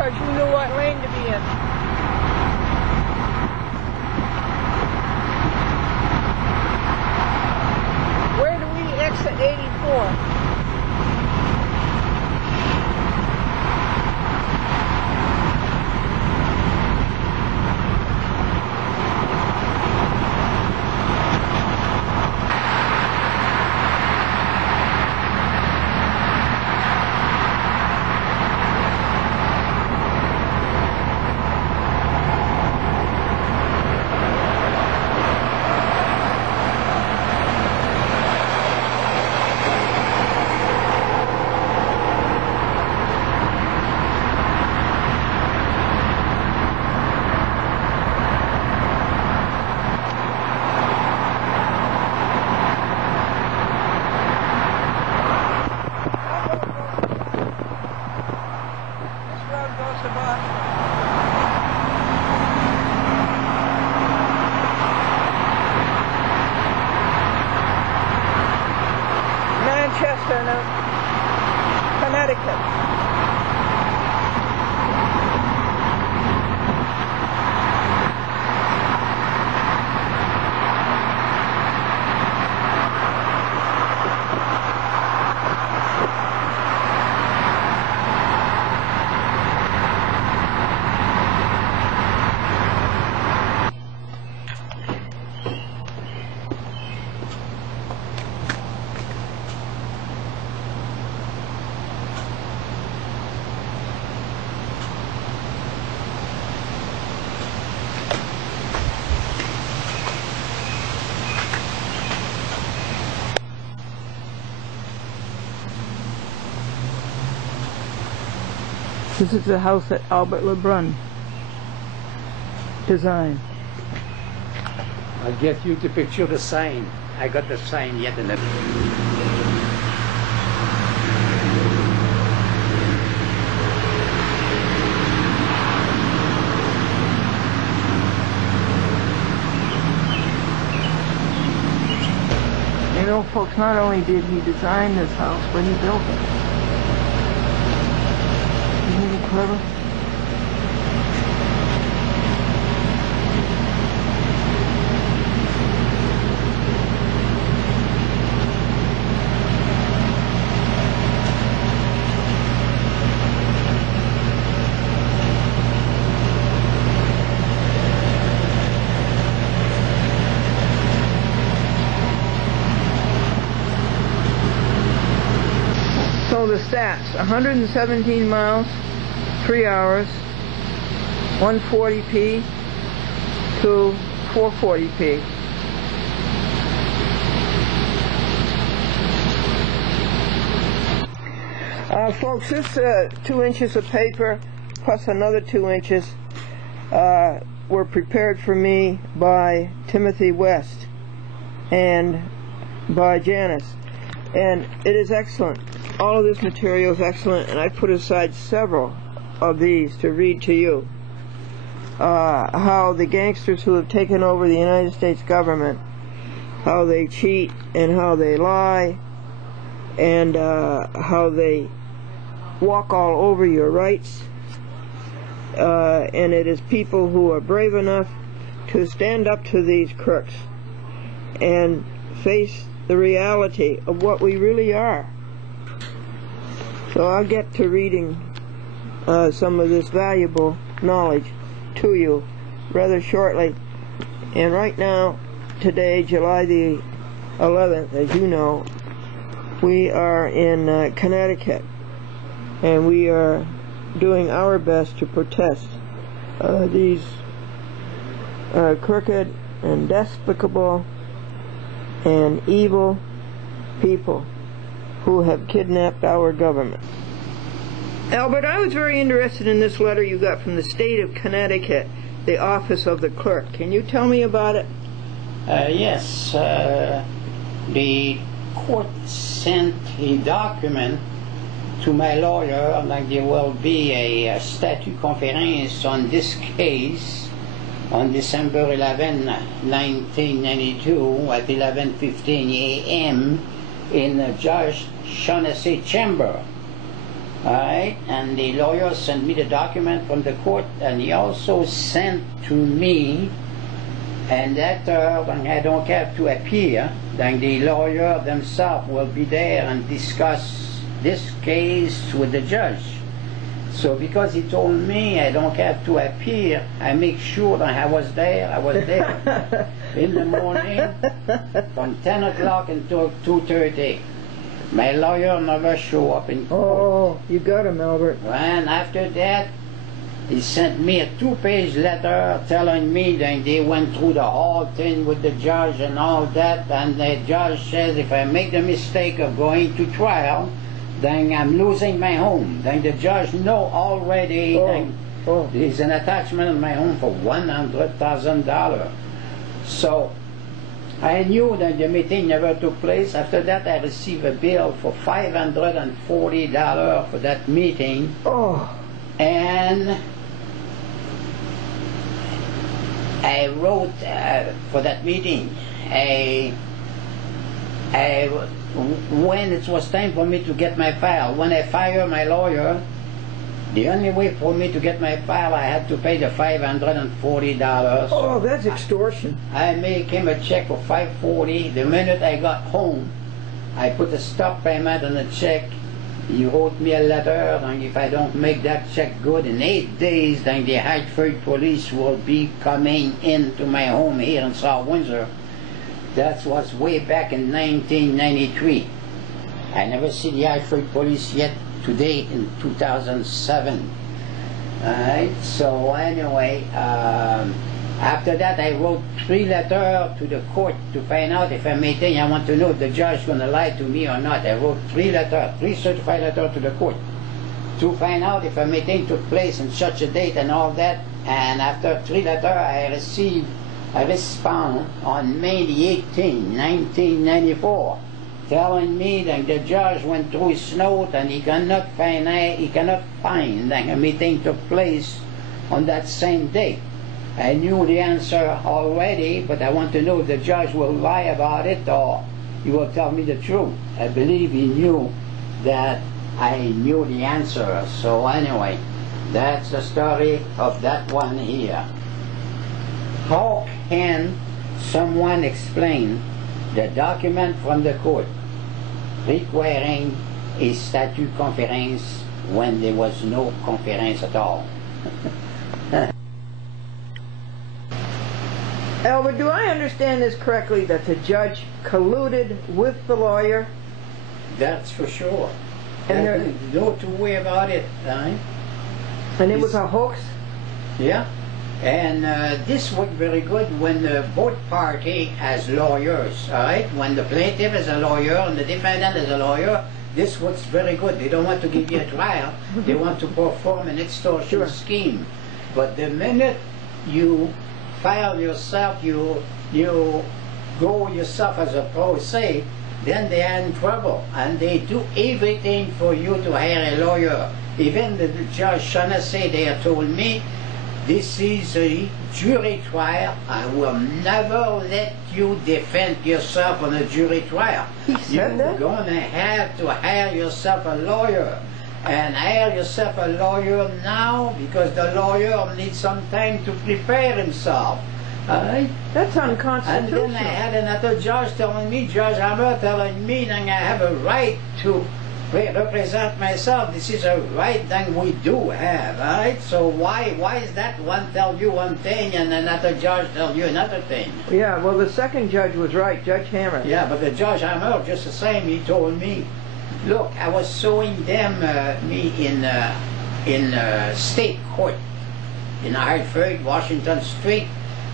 because you knew what lane to be in. Where do we exit 84? Connecticut. This is the house that Albert LeBrun designed. I'll get you to picture the sign. I got the sign yet in the... You know, folks, not only did he design this house, but he built it. Isn't he clever? So the stats, 117 miles, 3 hours, 140p to 440p. Folks, this 2 inches of paper plus another 2 inches were prepared for me by Timothy West and by Janice, and it is excellent. All of this material is excellent, and I put aside several of these to read to you. How the gangsters who have taken over the United States government, how they cheat and how they lie, and how they walk all over your rights. And it is people who are brave enough to stand up to these crooks and face the reality of what we really are. So I'll get to reading some of this valuable knowledge to you rather shortly. And right now, today, July the 11th, as you know, we are in Connecticut, and we are doing our best to protest these crooked and despicable and evil people who have kidnapped our government. Albert, I was very interested in this letter you got from the state of Connecticut, the office of the clerk. Can you tell me about it? Yes. The court sent a document to my lawyer, like there will be a statute conference on this case on December 11, 1992 at 11:15 a.m. in Judge Shaughnessy's chamber. Alright, and the lawyer sent me the document from the court, and he also sent to me a letter when I don't have to appear, then the lawyer themselves will be there and discuss this case with the judge. So because he told me I don't have to appear, I make sure that I was there. I was there in the morning from 10 o'clock until 2:30. My lawyer never showed up in court. Oh, you got him, Albert. And after that, he sent me a 2-page letter telling me that they went through the whole thing with the judge and all that, and the judge says if I make the mistake of going to trial, then I'm losing my home. Then the judge know already there's an attachment in my home for $100,000. So I knew that the meeting never took place. After that, I received a bill for $540 for that meeting. Oh. And I wrote for that meeting. When it was time for me to get my file, when I fired my lawyer, the only way for me to get my file, I had to pay the $540. Oh, that's extortion. I made him a check for $540. The minute I got home, I put a stop payment on the check. He wrote me a letter, and if I don't make that check good in 8 days, then the Hartford police will be coming into my home here in South Windsor. That was way back in 1993. I never see the Hartford police yet today in 2007. Alright, so anyway, after that I wrote 3 letters to the court to find out if I'm meeting. I want to know if the judge is going to lie to me or not. I wrote 3 letters, 3 certified letters to the court to find out if a meeting took place on such a date and all that. And after 3 letters, I received a response on May the 18th, 1994, telling me that the judge went through his note and he cannot find that a meeting took place on that same date. I knew the answer already, but I want to know if the judge will lie about it or he will tell me the truth. I believe he knew that I knew the answer. So anyway, that's the story of that one here. How can someone explain the document from the court requiring a statute conference when there was no conference at all? Albert, do I understand this correctly that the judge colluded with the lawyer? That's for sure. And There's no two way about it. Right? And it was a hoax? Yeah. And this worked very good when both parties as lawyers, all right? When the plaintiff is a lawyer and the defendant is a lawyer, this works very good. They don't want to give you a trial. They want to perform an extortion scheme. But the minute you file yourself, you go yourself as a pro se, then they are in trouble. And they do everything for you to hire a lawyer. Even the Judge Shaughnessy, they have told me, this is a jury trial. I will never let you defend yourself on a jury trial. You're going to have to hire yourself a lawyer. And hire yourself a lawyer now because the lawyer needs some time to prepare himself. Right? That's unconstitutional. And then I had another judge telling me, Judge Hammer telling me that I have a right to represent myself. This is a right that we do have, right? So why is that one tell you one thing and another judge tell you another thing? Yeah, well, the second judge was right, Judge Hammer. Yeah, but the Judge Hammer, just the same, he told me, look, I was suing them, me in state court in Hartford, Washington Street,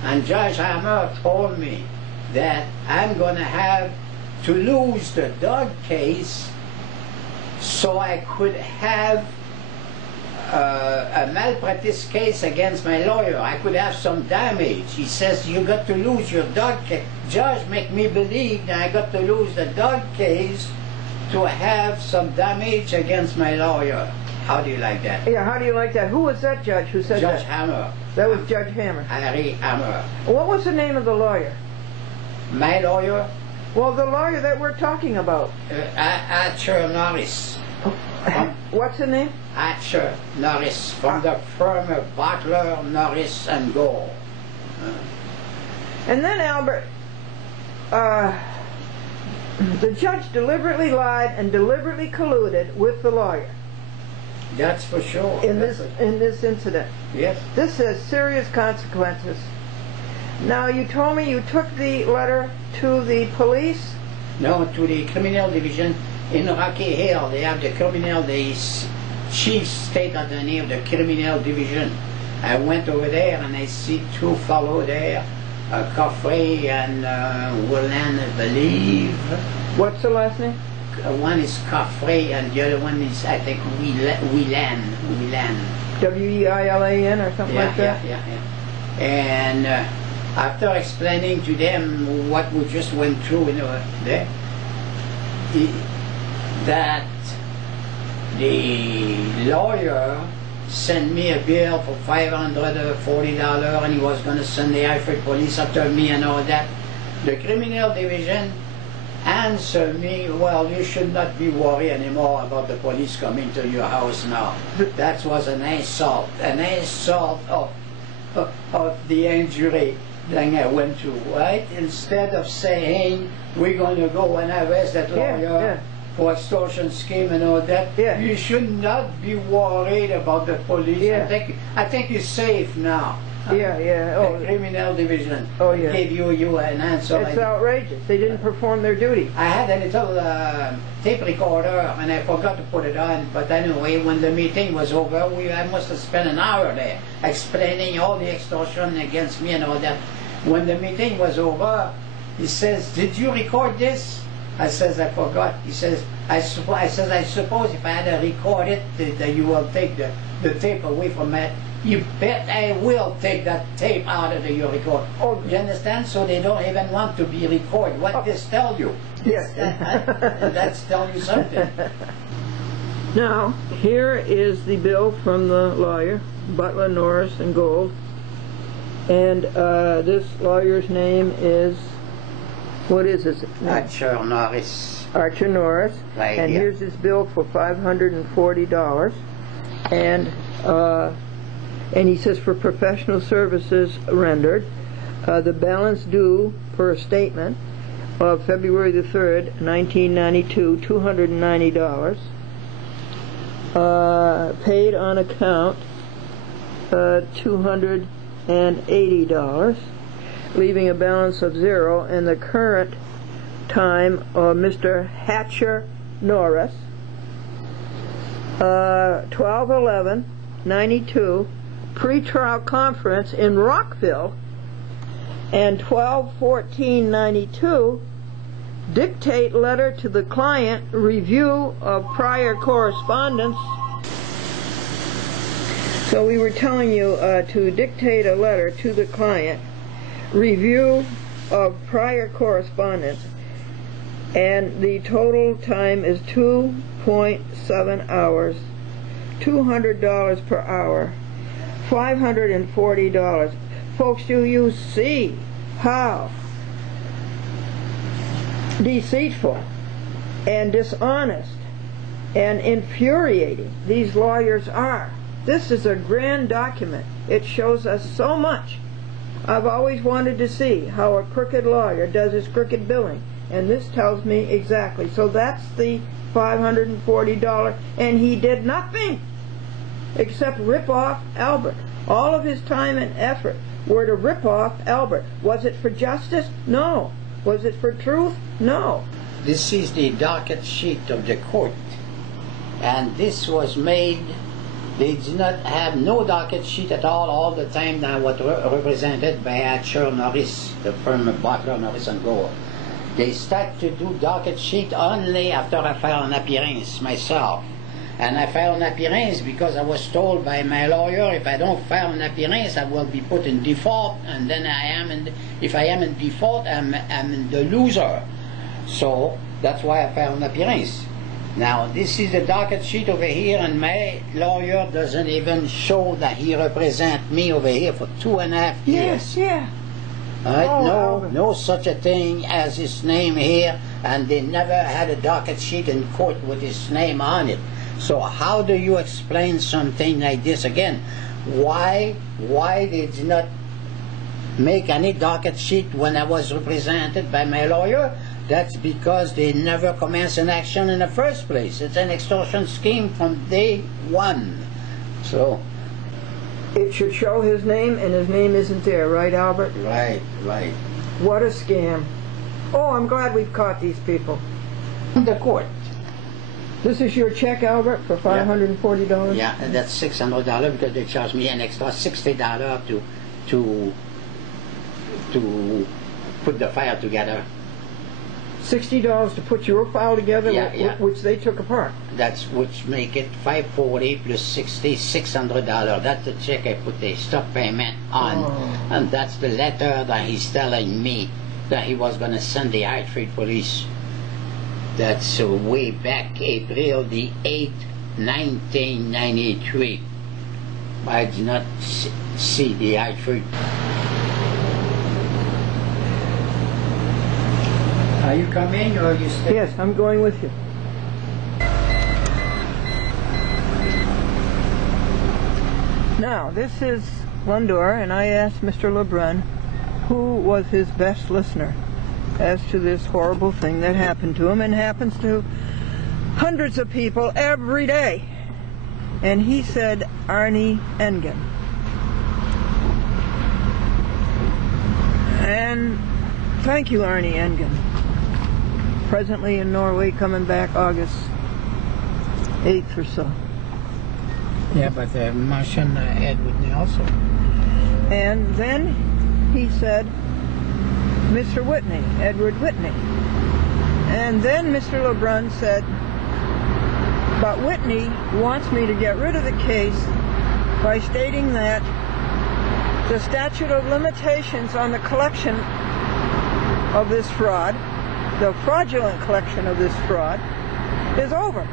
and Judge Hammer told me that I'm going to have to lose the dog case so I could have a malpractice case against my lawyer. I could have some damage. He says, you got to lose your dog case. Judge make me believe that I got to lose the dog case to have some damage against my lawyer. How do you like that? Yeah, how do you like that? Who was that judge who said that? Judge Hammer. That was Judge Hammer. Harry Hammer. What was the name of the lawyer? My lawyer? Well, the lawyer that we're talking about. Archer Norris. What's the name? Hatcher Norris, from the firm of Butler, Norris and Gore. And then Albert, the judge deliberately lied and deliberately colluded with the lawyer. That's for sure. In this incident. Yes. This has serious consequences. Now, you told me you took the letter to the police? No, to the criminal division in Rocky Hill. They have the chief state attorney of the criminal division. I went over there and I see two fellows there, Coffrey and Willan, I believe. What's the last name? One is Coffrey and the other one is, I think, Willan. W-E-I-L-A-N or something like that? Yeah. And after explaining to them what we just went through there, that the lawyer sent me a bill for $540 and he was going to send the Alfred police after me and all that. The criminal division answered me, well, you should not be worried anymore about the police coming to your house now. That was an insult of the injury thing I went through, right? Instead of saying, we're going to go and arrest that lawyer for extortion scheme and all that, you should not be worried about the police. I think you're safe now. The criminal division gave you an answer. It's outrageous. They didn't perform their duty. I had a little tape recorder and I forgot to put it on, but anyway, when the meeting was over, I must have spent an hour there explaining all the extortion against me and all that. When the meeting was over, he says, did you record this? I says, I forgot. He says, I suppose if I had recorded it, that you will take the tape away from me. You bet I will take that tape out of your record. You understand? So they don't even want to be recorded. What this tell you? Yes. That's tell you something. Now, here is the bill from the lawyer, Butler, Norris, and Gold. And this lawyer's name is, what is his name? Archer Norris. Archer Norris. Right, and here's his bill for $540. And he says for professional services rendered, the balance due per statement of February the 3rd, 1992, $290. Paid on account, $280, leaving a balance of $0, and the current time of Mr. Hatcher Norris, 12/11/92, pre-trial conference in Rockville, and 12/14/92, dictate letter to the client, review of prior correspondence. So we were telling you to dictate a letter to the client, review of prior correspondence, and the total time is 2.7 hours, $200 per hour, $540. Folks, do you see how deceitful and dishonest and infuriating these lawyers are? This is a grand document. It shows us so much. I've always wanted to see how a crooked lawyer does his crooked billing, and this tells me exactly. So that's the $540, and he did nothing except rip off Albert. All of his time and effort were to rip off Albert. Was it for justice? No. Was it for truth? No. This is the docket sheet of the court, and this was made. They did not have no docket sheet at all the time that was represented by Hatcher Norris, the firm of Butler, Norris and Gore. They start to do docket sheet only after I filed an appearance myself. And I filed an appearance because I was told by my lawyer, if I don't file an appearance, I will be put in default, and then if I am in default, I'm the loser. So that's why I filed an appearance. Now, this is the docket sheet over here, and my lawyer doesn't even show that he represents me over here for 2.5 years. Yes, Right? No such a thing as his name here, and they never had a docket sheet in court with his name on it. So how do you explain something like this again? Why they did not make any docket sheet when I was represented by my lawyer? That's because they never commenced an action in the first place. It's an extortion scheme from day one. So it should show his name, and his name isn't there, right, Albert? right. What a scam. Oh, I'm glad we've caught these people. The court. This is your check, Albert, for $540? Yeah, that's $600 because they charged me an extra $60 to put the file together. $60 to put your file together, which they took apart. That's which make it $540 plus $60, $600. That's the check I put the stop payment on, and that's the letter that he's telling me that he was going to send the Hartford police. That's way back April the 8th, 1993. I did not see the Hartford. Are you coming or are you staying? Yes, I'm going with you. Now, this is Glendora, and I asked Mr. Lebrun who was his best listener as to this horrible thing that happened to him and happens to hundreds of people every day. And he said Arnie Engen. And thank you, Arnie Engen. Presently in Norway, coming back August 8th or so. Yeah, but mention Edward Nelson. And then he said Mr. Whitney, Edward Whitney. And then Mr. Lebrun said, but Whitney wants me to get rid of the case by stating that the statute of limitations on the collection of this fraud, the fraudulent collection of this fraud, is over.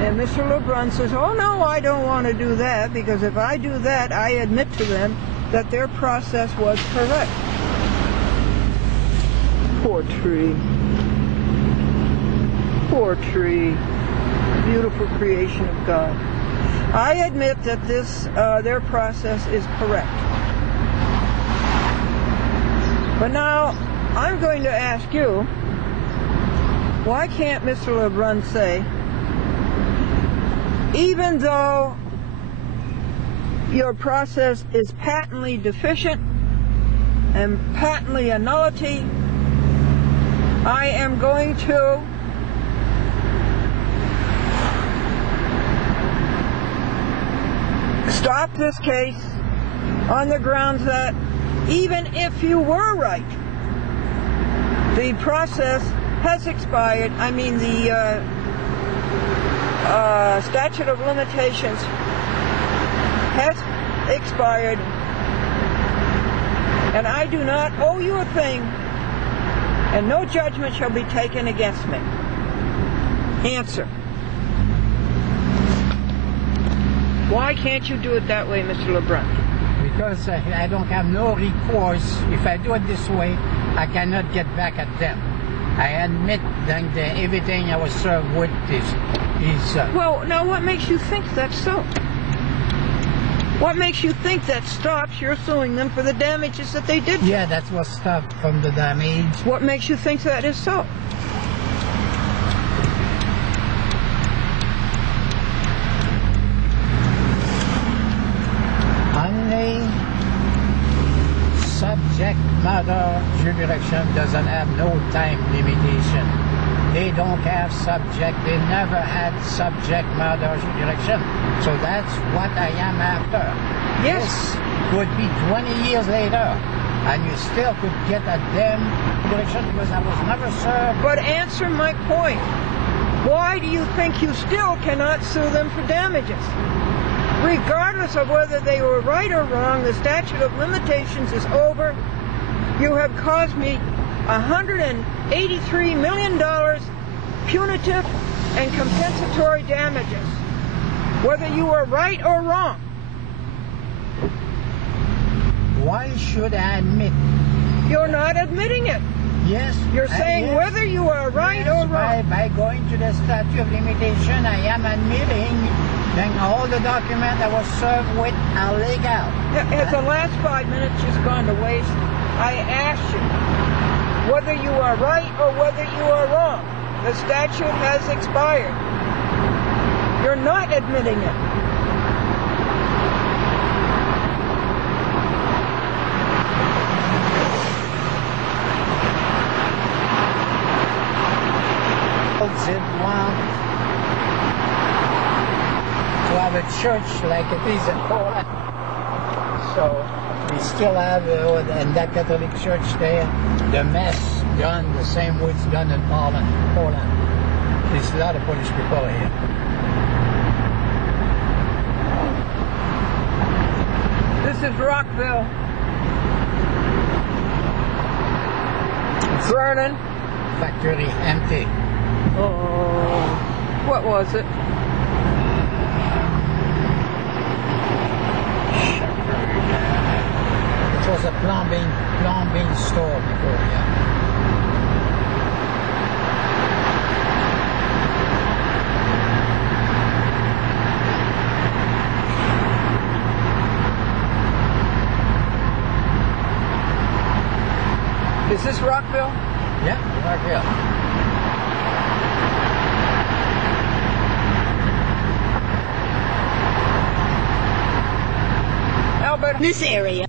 And Mr. Lebrun says, oh no, I don't want to do that, because if I do that, I admit to them that their process was correct. Poor tree. Poor tree. Beautiful creation of God. I admit that this, their process is correct. But now, I'm going to ask you, why can't Mr. Lebrun say, even though your process is patently deficient and patently a nullity, I am going to stop this case on the grounds that even if you were right, the process has expired. I mean, the statute of limitations has expired, and I do not owe you a thing, and no judgment shall be taken against me. Answer. Why can't you do it that way, Mr. Lebrun? Because I don't have no recourse. If I do it this way, I cannot get back at them. I admit that everything I was served with is well, now what makes you think that's so? What makes you think that stops you're suing them for the damages that they did? Yeah, that's what stopped from the damage. What makes you think that is so? Only subject matter jurisdiction doesn't have no time limitation. They don't have subject, they never had subject matter jurisdiction. So that's what I am after. Yes. This could be 20 years later, and you still could get a damn jurisdiction because I was never served. But answer my point. Why do you think you still cannot sue them for damages? Regardless of whether they were right or wrong, the statute of limitations is over. You have caused me $183 million punitive and compensatory damages, whether you were right or wrong. Why should I admit? You're not admitting it. Yes. You're saying yes. whether you are right Yes, or wrong. by going to the statute of limitation, I am admitting that all the documents I was served with are legal. Has the last 5 minutes just gone to waste? I asked you whether you are right or whether you are wrong. The statute has expired. You're not admitting it. Did want to have a church like it is in Poland. So we still have in that Catholic church there the mass done the same way it's done in Poland. There's a lot of Polish people here. This is Rockville. Vernon. Factory empty. Oh, what was it? It was a plumbing store before, yeah. Is this Rockville? Yeah, Rockville. This area.